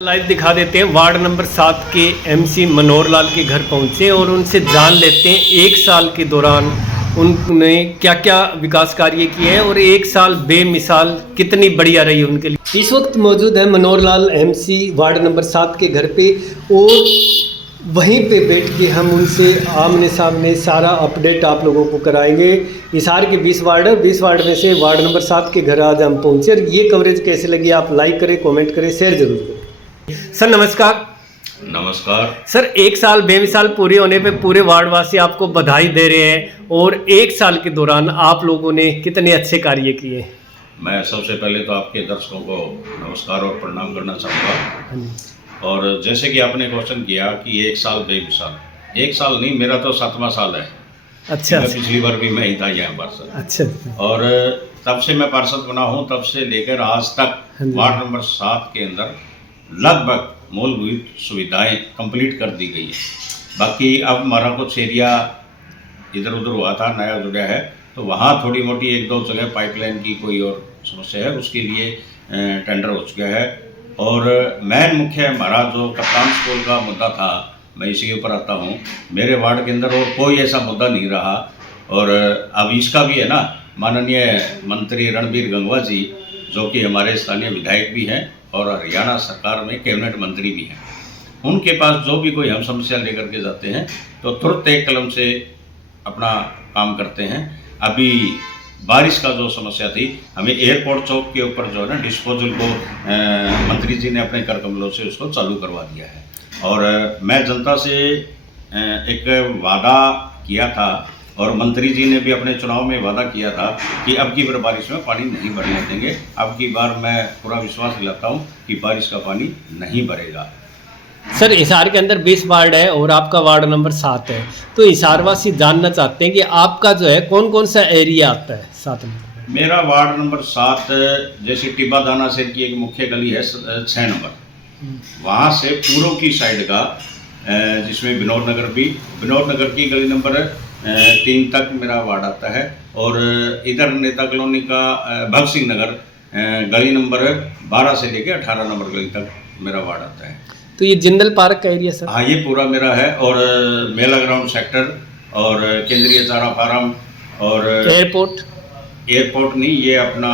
Live दिखा देते हैं। वार्ड नंबर 7 के एमसी मनोहर लाल के घर पहुंचे और उनसे जान लेते हैं एक साल के दौरान उन्होंने क्या क्या विकास कार्य किए हैं और एक साल बेमिसाल कितनी बढ़िया रही उनके लिए। इस वक्त मौजूद है Manohar Lal MC ward number 7 के घर पे और वहीं पे बैठ के हम उनसे आमने सामने सारा अपडेट आप लोगों को कराएंगे। हिसार के 20 वार्ड है, 20 वार्ड में से वार्ड नंबर 7 के घर आज हम पहुंचे और ये कवरेज कैसे लगी आप लाइक करें, कमेंट करें, शेयर जरूर करें। सर नमस्कार। नमस्कार सर, एक साल बेमिसाल पूरे होने पे पूरे वार्डवासी आपको बधाई दे रहे हैं और एक साल के दौरान आप लोगों ने कितने अच्छे कार्य किए। मैं सबसे पहले तो आपके दर्शकों को नमस्कार और प्रणाम करना चाहूँगा। और जैसे कि आपने क्वेश्चन किया कि एक साल बेमिसाल, एक साल नहीं, मेरा तो 7वां साल है। अच्छा। पिछली बार भी मैं ही था यहाँ पार्षद। अच्छा। और तब से मैं पार्षद बना हूँ, तब से लेकर आज तक वार्ड नंबर 7 के अंदर लगभग मूलभूत सुविधाएं कंप्लीट कर दी गई है। बाकी अब हमारा कुछ एरिया इधर उधर हुआ था, नया जुड़ा है, तो वहाँ थोड़ी मोटी एक दो जगह पाइपलाइन की कोई और समस्या है, उसके लिए टेंडर हो चुका है। और मेन मुख्य हमारा जो कप्तान स्कूल का मुद्दा था, मैं इसी के ऊपर आता हूँ। मेरे वार्ड के अंदर और कोई ऐसा मुद्दा नहीं रहा। और अब इसका भी है ना, माननीय मंत्री रणबीर गंगवा जी, जो कि हमारे स्थानीय विधायक भी हैं और हरियाणा सरकार में कैबिनेट मंत्री भी हैं, उनके पास जो भी कोई हम समस्या लेकर के जाते हैं तो तुरंत एक कलम से अपना काम करते हैं। अभी बारिश का जो समस्या थी, हमें एयरपोर्ट चौक के ऊपर जो है ना डिस्पोजल को मंत्री जी ने अपने कर कमलों से उसको चालू करवा दिया है। और मैं जनता से एक वादा किया था और मंत्री जी ने भी अपने चुनाव में वादा किया था कि अब की बार बारिश में पानी नहीं भरने देंगे। अब की बार मैं पूरा विश्वास दिलाता हूँ कि बारिश का पानी नहीं भरेगा। सर, हिसार के अंदर 20 वार्ड है और आपका वार्ड नंबर 7 है, तो हिसारवासी जानना चाहते हैं कि आपका जो है कौन कौन सा एरिया आता है 7 में। मेरा वार्ड नंबर 7 जैसे टिब्बा दाना शेर की एक मुख्य गली है 6 नंबर, वहाँ से पूर्व की साइड का जिसमें विनोद नगर की गली नंबर 3 तक मेरा वार्ड आता है। और इधर नेता कॉलोनी का भगत सिंह नगर गली नंबर 12 से लेकर 18 नंबर गली तक मेरा वार्ड आता है। तो ये जिंदल पार्क का एरिया सर? हाँ, ये पूरा मेरा है। और मेला ग्राउंड सेक्टर और केंद्रीय चारा फार्म और एयरपोर्ट नहीं, ये अपना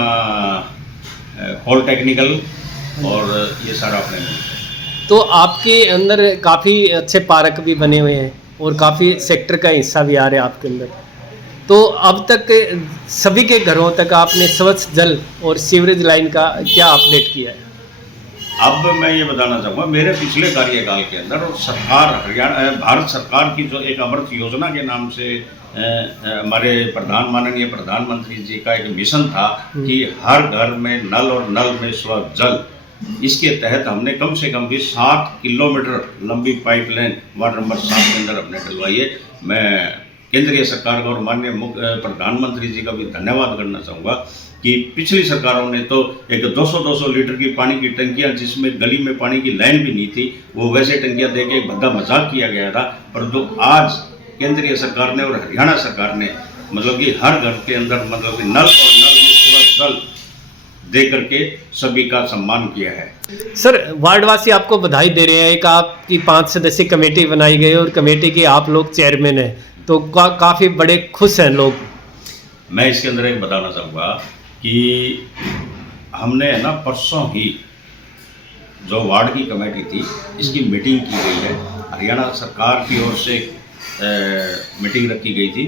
पॉलिटेक्निकल और ये सारा अपने में। तो आपके अंदर काफ़ी अच्छे पार्क भी बने हुए हैं और काफ़ी सेक्टर का हिस्सा भी आ रहा है आपके अंदर। तो अब तक सभी के घरों तक आपने स्वच्छ जल और सीवरेज लाइन का क्या अपडेट किया है? अब मैं ये बताना चाहूँगा, मेरे पिछले कार्यकाल के अंदर और सरकार हरियाणा भारत सरकार की जो एक अमृत योजना के नाम से हमारे माननीय प्रधानमंत्री जी का एक मिशन था कि हर घर में नल और नल में स्वच्छ जल। इसके तहत हमने कम से कम भी 7 किलोमीटर लंबी पाइपलाइन वार्ड नंबर 7 के अंदर हमने डलवाई है। मैं केंद्रीय सरकार का और माननीय प्रधानमंत्री जी का भी धन्यवाद करना चाहूँगा कि पिछली सरकारों ने तो एक 200 लीटर की पानी की टंकियाँ, जिसमें गली में पानी की लाइन भी नहीं थी, वो वैसे टंकियाँ दे के एक भद्दा मजाक किया गया था। परंतु आज केंद्रीय सरकार ने और हरियाणा सरकार ने मतलब कि हर घर के अंदर मतलब कि नल और नल में स्वच्छ जल दे करके सभी का सम्मान किया है। सर, वार्डवासी आपको बधाई दे रहे हैं। एक आपकी 5 सदस्यीय कमेटी बनाई गई और कमेटी के आप लोग चेयरमैन हैं, तो काफ़ी बड़े खुश हैं लोग। मैं इसके अंदर एक बताना चाहूँगा कि हमने है ना परसों ही जो वार्ड की कमेटी थी, इसकी मीटिंग की गई है। हरियाणा सरकार की ओर से मीटिंग रखी गई थी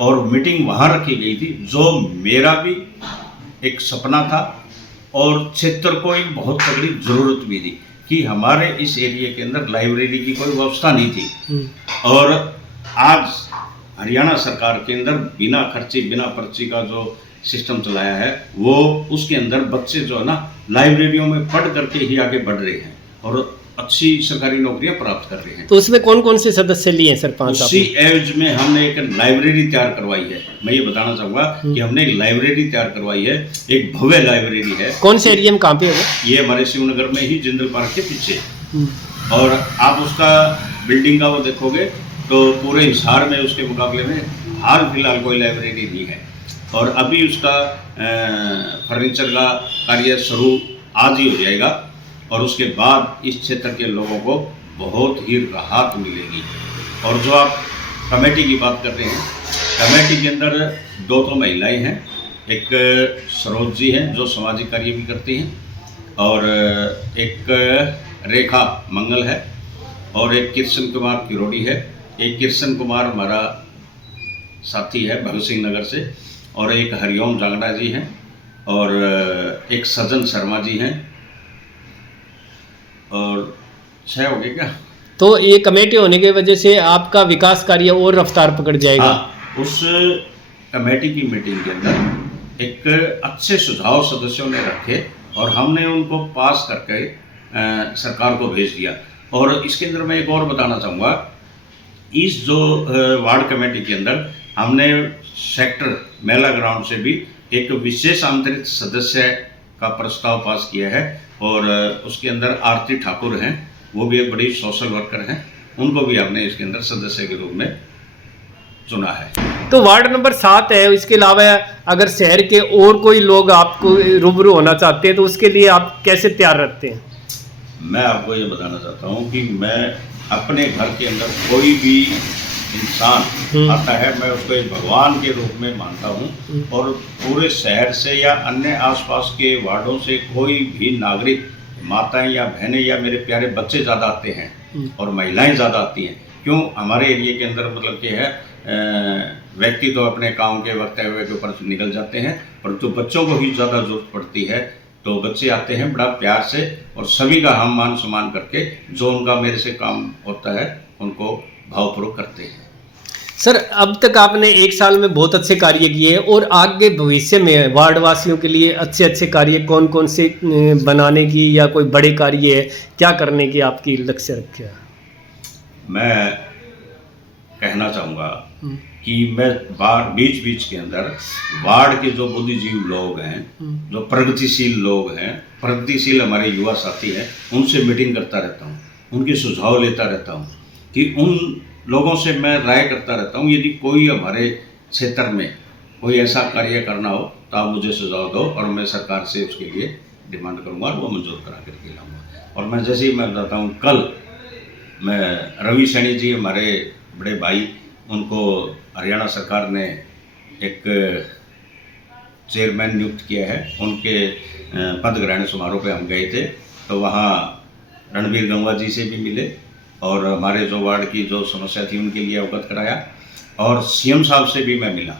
और मीटिंग वहाँ रखी गई थी जो मेरा भी एक सपना था और क्षेत्र को एक बहुत तगड़ी ज़रूरत भी थी कि हमारे इस एरिया के अंदर लाइब्रेरी की कोई व्यवस्था नहीं थी। और आज हरियाणा सरकार के अंदर बिना खर्चे बिना पर्ची का जो सिस्टम चलाया है, वो उसके अंदर बच्चे जो है ना लाइब्रेरियों में पढ़ करके ही आगे बढ़ रहे हैं और अच्छी सरकारी नौकरियां प्राप्त कर रहे हैं। तो उसमें कौन कौन से सदस्य लिए हैं सर? 5। उसी एवज में हमने एक लाइब्रेरी तैयार करवाई है। मैं ये बताना चाहूँगा कि हमने एक लाइब्रेरी तैयार करवाई है, एक भव्य लाइब्रेरी है। कौन से एरिया में, कहाँ पे है? ये हमारे शिवनगर में ही जिंदल पार्क के पीछे। और आप उसका बिल्डिंग का वो देखोगे तो पूरे हिसार में उसके मुकाबले में हाल फिलहाल कोई लाइब्रेरी नहीं है। और अभी उसका फर्नीचर का कार्य शुरू आज ही हो जाएगा और उसके बाद इस क्षेत्र के लोगों को बहुत ही राहत मिलेगी। और जो आप कमेटी की बात कर रहे हैं, कमेटी के अंदर 2 तो महिलाएं हैं, एक सरोज जी हैं जो सामाजिक कार्य भी करती हैं, और एक रेखा मंगल है, और एक कृष्ण कुमार किरोड़ी है। एक कृष्ण कुमार हमारा साथी है भगत सिंह नगर से, और एक हरिओम जांगड़ा जी हैं, और एक सज्जन शर्मा जी हैं, और 6 हो गए क्या? तो ये कमेटी होने की वजह से आपका विकास कार्य और रफ्तार पकड़ जाएगा। हाँ, उस कमेटी की मीटिंग के अंदर एक अच्छे सुझाव सदस्यों ने रखे और हमने उनको पास करके सरकार को भेज दिया। और इसके अंदर मैं एक और बताना चाहूँगा, इस जो वार्ड कमेटी के अंदर हमने सेक्टर मेला ग्राउंड से भी एक विशेष आंतरिक सदस्य का प्रस्ताव पास किया है, और उसके अंदर आरती ठाकुर हैं, वो भी एक बड़ी सोशल वर्कर हैं, उनको भी हमने इसके अंदर सदस्य के रूप में चुना है। तो वार्ड नंबर 7 है, इसके अलावा अगर शहर के और कोई लोग आपको रूबरू होना चाहते हैं तो उसके लिए आप कैसे तैयार रखते हैं? मैं आपको ये बताना चाहता हूँ कि मैं अपने घर के अंदर कोई भी इंसान आता है, मैं उसको एक भगवान के रूप में मानता हूँ, और पूरे शहर से या अन्य आसपास के वार्डों से कोई भी नागरिक, माताएं या बहनें या मेरे प्यारे बच्चे ज़्यादा आते हैं और महिलाएं ज़्यादा आती हैं। क्यों? हमारे एरिया के अंदर मतलब कि है, व्यक्ति तो अपने काम के वक्त के ऊपर निकल जाते हैं, परंतु बच्चों को ही ज़्यादा ज़रूरत पड़ती है, तो बच्चे आते हैं बड़ा प्यार से, और सभी का हम मान सम्मान करके जो उनका मेरे से काम होता है उनको भावपूर्वक करते हैं। सर, अब तक आपने 1 साल में बहुत अच्छे कार्य किए, और आगे भविष्य में वार्ड वासियों के लिए अच्छे अच्छे कार्य कौन कौन से बनाने की, या कोई बड़े कार्य है क्या करने की आपकी लक्ष्य रखे? मैं कहना चाहूँगा कि मैं बीच बीच के अंदर वार्ड के जो बुद्धिजीवी लोग हैं, जो प्रगतिशील लोग हैं, प्रगतिशील हमारे युवा साथी हैं, उनसे मीटिंग करता रहता हूँ, उनके सुझाव लेता रहता हूँ, कि उन लोगों से मैं राय करता रहता हूँ, यदि कोई हमारे क्षेत्र में कोई ऐसा कार्य करना हो तो आप मुझे सुझाव दो, और मैं सरकार से उसके लिए डिमांड करूँगा और वो मंजूर करा करके लाऊंगा। और मैं जैसे ही मैं बताता हूँ, कल मैं रवि सैनी जी हमारे बड़े भाई, उनको हरियाणा सरकार ने एक चेयरमैन नियुक्त किया है, उनके पद ग्रहण समारोह पे हम गए थे, तो वहाँ रणबीर गंगवा जी से भी मिले, और हमारे जो वार्ड की जो समस्या थी उनके लिए अवगत कराया, और सीएम साहब से भी मैं मिला,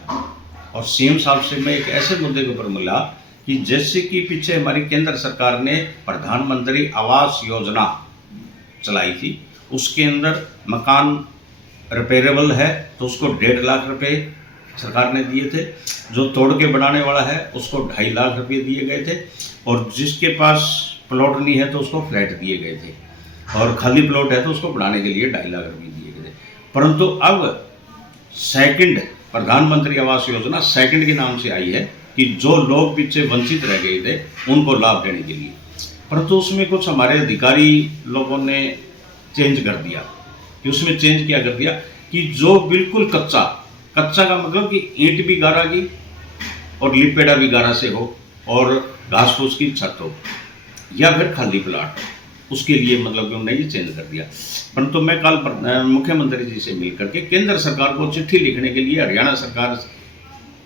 और सीएम साहब से मैं एक ऐसे मुद्दे के ऊपर मिला कि जैसे कि पीछे हमारी केंद्र सरकार ने प्रधानमंत्री आवास योजना चलाई थी, उसके अंदर मकान रिपेयरेबल है तो उसको 1.5 लाख रुपए सरकार ने दिए थे, जो तोड़ के बनाने वाला है उसको 2.5 लाख रुपए दिए गए थे, और जिसके पास प्लॉट नहीं है तो उसको फ्लैट दिए गए थे, और खाली प्लॉट है तो उसको बनाने के लिए 2.5 लाख रुपए दिए गए थे। परंतु अब सेकंड प्रधानमंत्री आवास योजना सेकंड के नाम से आई है, कि जो लोग पीछे वंचित रह गए थे उनको लाभ देने के लिए, परंतु उसमें कुछ हमारे अधिकारी लोगों ने चेंज कर दिया। कि उसमें चेंज क्या कर दिया कि जो बिल्कुल कच्चा का मतलब कि ईंट भी गारा की और लिपेड़ा भी गारा से हो, और घास फूस की छत हो, या फिर खाली प्लाट, उसके लिए मतलब कि उन्होंने ये चेंज कर दिया। परंतु मैं कल मुख्यमंत्री जी से मिलकर के केंद्र सरकार को चिट्ठी लिखने के लिए हरियाणा सरकार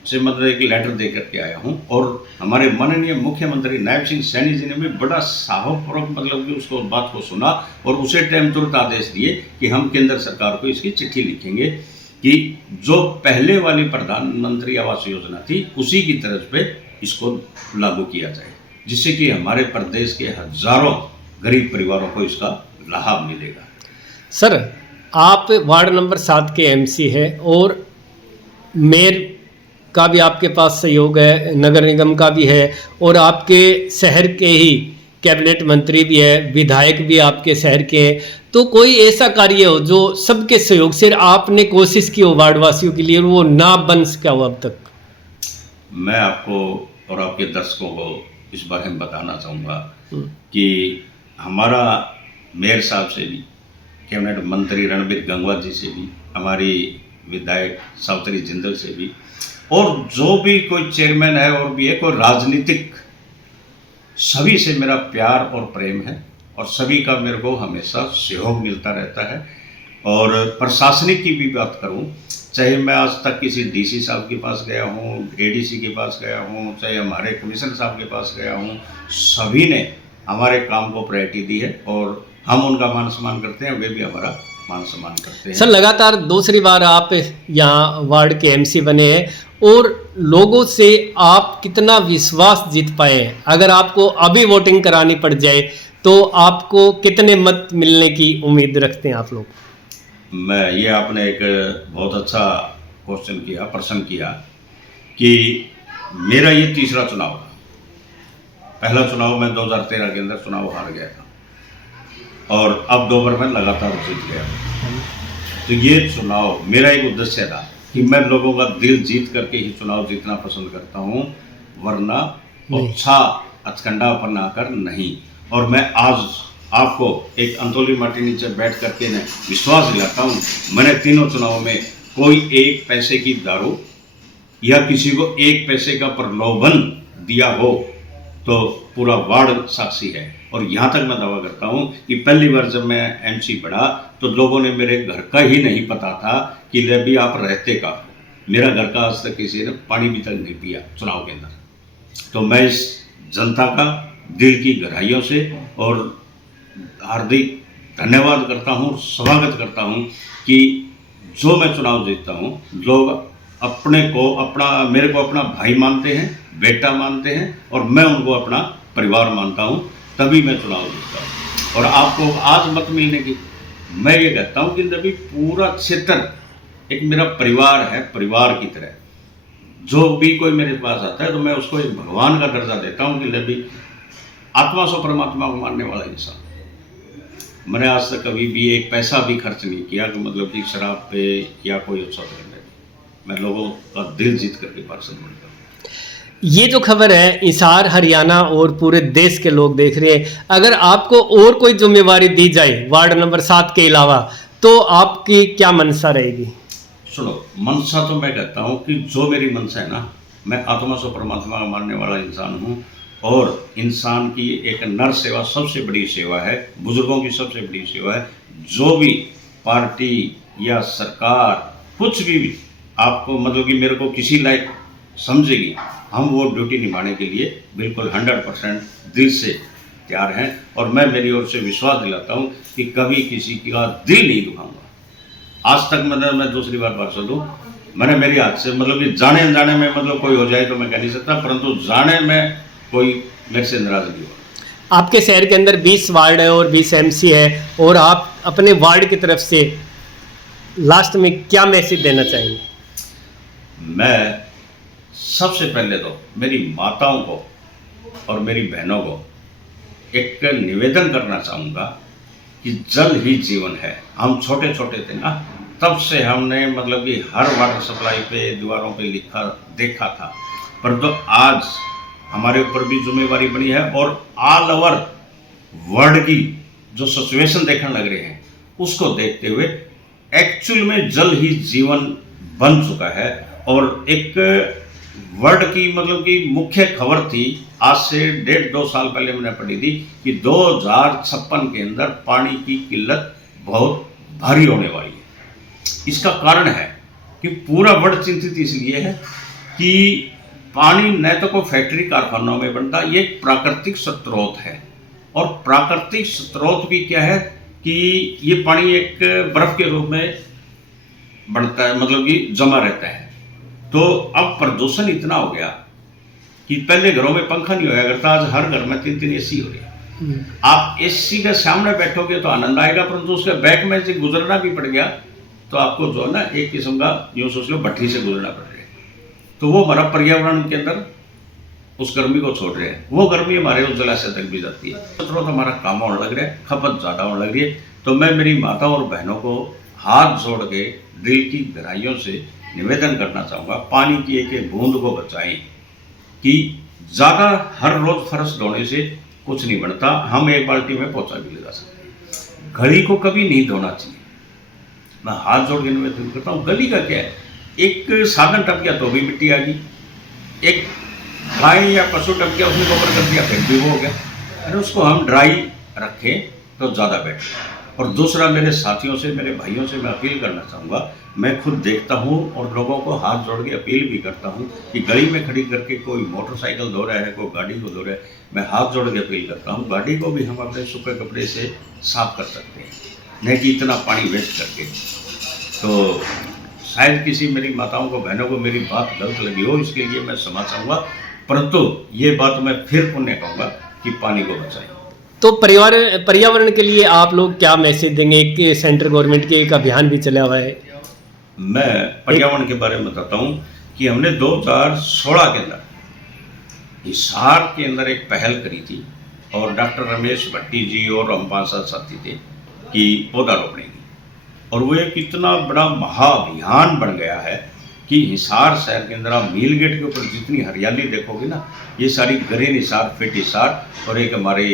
से मतलब एक लेटर दे करके आया हूँ, और हमारे माननीय मुख्यमंत्री नायब सिंह सैनी जी ने भी बड़ा साहसपूर्वक मतलब कि उसको बात को सुना, और उसे टाइम तुरंत आदेश दिए कि हम केंद्र सरकार को इसकी चिट्ठी लिखेंगे कि जो पहले वाली प्रधानमंत्री आवास योजना थी उसी की तरफ पे इसको लागू किया जाए, जिससे कि हमारे प्रदेश के हजारों गरीब परिवारों को इसका लाभ मिलेगा। सर, आप वार्ड नंबर 7 के एमसी है, और मेयर का भी आपके पास सहयोग है, नगर निगम का भी है, और आपके शहर के ही कैबिनेट मंत्री भी है, विधायक भी आपके शहर के हैं, तो कोई ऐसा कार्य हो जो सबके सहयोग से आपने कोशिश की हो वार्डवासियों के लिए, वो ना बन सका हो अब तक? मैं आपको और आपके दर्शकों को इस बारे में बताना चाहूँगा कि हमारा मेयर साहब से भी, कैबिनेट मंत्री रणबीर गंगवा जी से भी, हमारी विधायक सावित्री जिंदल से भी, और जो भी कोई चेयरमैन है और भी है कोई राजनीतिक, सभी से मेरा प्यार और प्रेम है, और सभी का मेरे को हमेशा सहयोग मिलता रहता है। और प्रशासनिक की भी बात करूं, चाहे मैं आज तक किसी डीसी साहब के पास गया हूं, एडीसी के पास गया हूं, चाहे हमारे कमिश्नर साहब के पास गया हूं, सभी ने हमारे काम को प्रायोरिटी दी है और हम उनका मान सम्मान करते हैं, वे भी हमारा मान सम्मान करते हैं। सर, लगातार दूसरी बार आप यहाँ वार्ड के एमसी बने हैं और लोगों से आप कितना विश्वास जीत पाए हैं? अगर आपको अभी वोटिंग करानी पड़ जाए तो आपको कितने मत मिलने की उम्मीद रखते हैं आप लोग? ये आपने एक बहुत अच्छा क्वेश्चन किया, प्रश्न किया कि मेरा ये तीसरा चुनाव था। पहला चुनाव मैं 2013 के अंदर चुनाव हार गया था और अब 2 बार मैं लगातार जीत गया। तो ये चुनाव मेरा एक उद्देश्य था कि मैं लोगों का दिल जीत करके ही चुनाव जीतना पसंद करता हूँ, वरना उत्साह अचकंडा बनाकर नहीं। और मैं आज आपको एक अंतोली माटी नीचे बैठ करके ने विश्वास दिलाता हूँ, मैंने तीनों चुनावों में कोई 1 पैसे की दारू या किसी को 1 पैसे का प्रलोभन दिया हो तो पूरा वार्ड साक्षी है। और यहाँ तक मैं दावा करता हूँ कि पहली बार जब मैं एमसी बना तो लोगों ने मेरे घर का ही नहीं पता था कि ले भी आप रहते का। मेरा घर का आज तक किसी ने पानी भी तक नहीं पिया चुनाव के अंदर। तो मैं इस जनता का दिल की गहराइयों से और हार्दिक धन्यवाद करता हूँ, स्वागत करता हूँ कि जो मैं चुनाव जीतता हूँ, लोग मेरे को अपना भाई मानते हैं, बेटा मानते हैं और मैं उनको अपना परिवार मानता हूँ, तभी मैं चुनाव जीतता हूँ। और आपको आज मत मिलने की, मैं ये कहता हूँ कि जब पूरा क्षेत्र एक मेरा परिवार है, परिवार की तरह जो भी कोई मेरे पास आता है तो मैं उसको एक भगवान का दर्जा देता हूँ कि भी आत्मा सो परमात्मा को मानने वाला इंसान। मैंने आज तक कभी भी 1 पैसा भी खर्च नहीं किया कि मतलब कि शराब पे या कोई उत्सव करने पे। मैं लोगों का दिल जीत करके पार्षद बनता हूँ। ये जो खबर है हिसार, हरियाणा और पूरे देश के लोग देख रहे हैं। अगर आपको और कोई जिम्मेवारी दी जाए वार्ड नंबर 7 के अलावा तो आपकी क्या मंशा रहेगी? सुनो, मंशा तो मैं कहता हूँ कि जो मेरी मंशा है ना, मैं आत्मा से परमात्मा मानने वाला इंसान हूँ और इंसान की एक नर सेवा सबसे बड़ी सेवा है, बुजुर्गों की सबसे बड़ी सेवा है। जो भी पार्टी या सरकार कुछ भी आपको मतलब कि मेरे को किसी लायक समझेगी, हम वो ड्यूटी निभाने के लिए बिल्कुल 100% दिल से तैयार हैं। और मैं मेरी ओर से विश्वास दिलाता हूँ कि कभी किसी का दिल नहीं दुखाऊंगा। आज तक मैं दूसरी बार पार्षद हूँ, मैंने मेरी हाथ से मतलब कि जाने अनजाने में मतलब कोई हो जाए तो मैं कह नहीं सकता, परंतु जाने में कोई मेरे से नाराज नहीं हुआ। आपके शहर के अंदर 20 वार्ड है और 20 एमसी है और आप अपने वार्ड की तरफ से लास्ट में क्या मैसेज देना चाहेंगे? मैं सबसे पहले तो मेरी माताओं को और मेरी बहनों को एक निवेदन करना चाहूँगा कि जल ही जीवन है। हम छोटे छोटे थे ना, तब से हमने मतलब कि हर वाटर सप्लाई पे दीवारों पे लिखा देखा था, पर तो आज हमारे ऊपर भी जिम्मेवारी बनी है और ऑल ओवर वर्ल्ड की जो सिचुएशन देखने लग रहे हैं उसको देखते हुए एक्चुअल में जल ही जीवन बन चुका है। और एक वर्ल्ड की मतलब कि मुख्य खबर थी, आज से 1.5-2 साल पहले मैंने पढ़ी थी कि 2056 के अंदर पानी की किल्लत बहुत भारी होने वाली है। इसका कारण है कि पूरा वर्ल्ड चिंतित इसलिए है कि पानी न तो कोई फैक्ट्री कारखानों में बनता, ये एक प्राकृतिक स्रोत है। और प्राकृतिक स्रोत भी क्या है कि ये पानी एक बर्फ के रूप में बनता है, मतलब कि जमा रहता है। तो अब प्रदूषण इतना हो गया कि पहले घरों में पंखा नहीं होया करता, आज हर घर में 3-3 एसी हो रही है। आप एसी के सामने बैठोगे तो आनंद आएगा, परंतु उसके बैक में से गुजरना भी पड़ गया तो आपको जो है ना एक किस्म का यूँ सोच लो भट्ठी से गुजरना पड़ रहा है। तो वो हमारा पर्यावरण के अंदर उस गर्मी को छोड़ रहे हैं, वो गर्मी हमारे उस जलाशय तक भी जाती है। तो हमारा काम होने लग रहा है, खपत ज़्यादा होने लग रही है। तो मैं मेरी माताओं और बहनों को हाथ जोड़ के दिल की गहराइयों से निवेदन करना चाहूँगा, पानी की एक एक बूंद को बचाएं कि ज़्यादा हर रोज़ फर्श धोने से कुछ नहीं बनता। हम एक बाल्टी में पोछा भी लगा सकते हैं, घड़ी को कभी नहीं धोना चाहिए। मैं हाथ जोड़ के निवेदन करता हूँ। गली का क्या है, एक साधन टप गया तो भी मिट्टी आ गई, एक गाय या पशु टप गया उसने गोबर कर दिया फिर भी वो हो गया। अरे उसको हम ड्राई रखें तो ज़्यादा बेटर। और दूसरा, मेरे साथियों से, मेरे भाइयों से मैं अपील करना चाहूँगा, मैं खुद देखता हूँ और लोगों को हाथ जोड़ के अपील भी करता हूँ कि गली में खड़ी करके कोई मोटरसाइकिल धो रहा है, कोई गाड़ी को धो रहा है, मैं हाथ जोड़ के अपील करता हूँ, गाड़ी को भी हम अपने सूखे कपड़े से साफ कर सकते हैं, नहीं कि इतना पानी वेस्ट करके। तो शायद किसी मेरी माताओं को, बहनों को मेरी बात गलत लगी हो, इसके लिए मैं क्षमा चाहूँगा, परंतु ये बात मैं फिर पुण्य कहूँगा कि पानी को बचाएं। तो पर्यावरण के लिए आप लोग क्या मैसेज देंगे? एक सेंट्रल गवर्नमेंट के एक अभियान भी चला हुआ है। मैं पर्यावरण के बारे में बताता हूँ कि हमने 2016 के अंदर हिसार के अंदर एक पहल करी थी और डॉक्टर रमेश भट्टी जी और हम 5-7 साथी थे कि पौधारोपण की, और वो एक इतना बड़ा महाअभियान बन गया है कि हिसार शहर के अंदर आप मील गेट के ऊपर जितनी हरियाली देखोगे ना, ये सारी ग्रीन हिसार, फिट हिसार और एक हमारी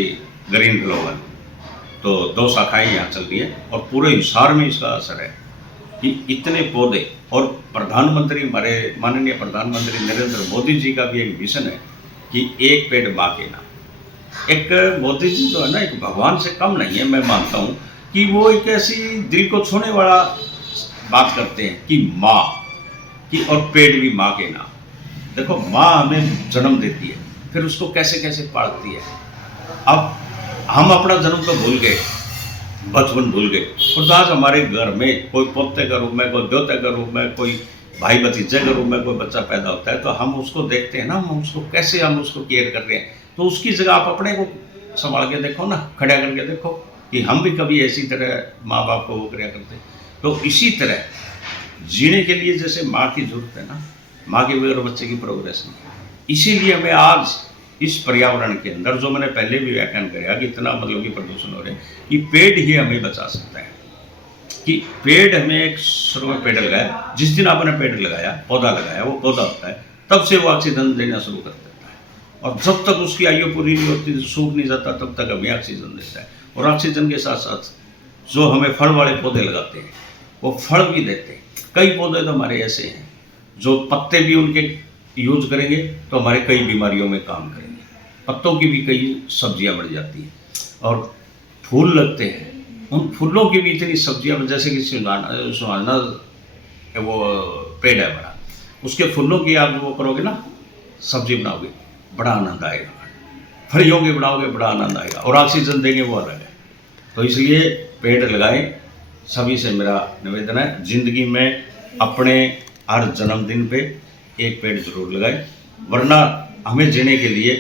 ग्रीन ग्लोबल, तो 2 शाखाएं यहाँ चल रही हैं और पूरे हिसार में इसका असर है कि इतने पौधे। और प्रधानमंत्री, हमारे माननीय प्रधानमंत्री नरेंद्र मोदी जी का भी एक मिशन है कि एक पेड़ माँ के नाम। एक मोदी जी जो है ना, एक भगवान से कम नहीं है, मैं मानता हूँ कि वो एक ऐसी दिल को छूने वाला बात करते हैं कि माँ की, और पेड़ भी माँ के नाम। देखो, माँ हमें जन्म देती है, फिर उसको कैसे कैसे पालती है। अब हम अपना जन्म तो भूल गए, बचपन भूल गए, और आज हमारे घर में कोई पोते का रूप में, कोई दोते का रूप में, कोई भाई भतीजे के रूप में कोई बच्चा पैदा होता है, तो हम उसको देखते हैं ना, हम उसको कैसे, हम उसको केयर कर रहे हैं। तो उसकी जगह आप अपने को संभाल के देखो ना, खड़ा करके देखो कि हम भी कभी ऐसी तरह माँ बाप को वो कराया करते। तो इसी तरह जीने के लिए जैसे माँ की जरूरत है ना, माँ के बगैर बच्चे की प्रोग्रेस नहीं। इसीलिए हमें आज इस पर्यावरण के अंदर, जो मैंने पहले भी व्याख्यान किया कि इतना मतलब कि प्रदूषण हो रहे हैं, कि पेड़ ही हमें बचा सकता है। कि पेड़, हमें एक शुरू में पेड़ लगाया, जिस दिन आपने पेड़ लगाया, पौधा लगाया, वो पौधा होता है, तब से वो ऑक्सीजन देना शुरू कर देता है, और जब तक उसकी आयु पूरी नहीं होती, सूख नहीं जाता, तब तक हमें ऑक्सीजन देता है। और ऑक्सीजन के साथ साथ जो हमें फल वाले पौधे लगाते हैं, वो फल भी देते हैं। कई पौधे तो हमारे ऐसे हैं जो पत्ते भी उनके यूज करेंगे तो हमारे कई बीमारियों में काम करेंगे। पत्तों की भी कई सब्जियां बढ़ जाती हैं, और फूल लगते हैं, उन फूलों की भी इतनी सब्जियां, जैसे कि सुहाना वो पेड़ है बड़ा, उसके फूलों की आप वो करोगे ना, सब्जी बनाओगे, बड़ा आनंद आएगा। फलियों की बनाओगे, बड़ा आनंद आएगा, और ऑक्सीजन देंगे, वो अलग है। तो इसलिए पेड़ लगाएं, सभी से मेरा निवेदन है। जिंदगी में अपने हर जन्मदिन पे एक पेड़ जरूर लगाएं, वरना हमें जीने के लिए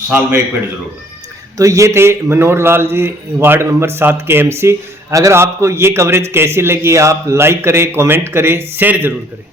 साल में एक पेड़ जरूर लगाएं। तो ये थे मनोहर लाल जी, वार्ड नंबर 7 के एमसी। अगर आपको ये कवरेज कैसी लगी, आप लाइक करें, कमेंट करें, शेयर जरूर करें।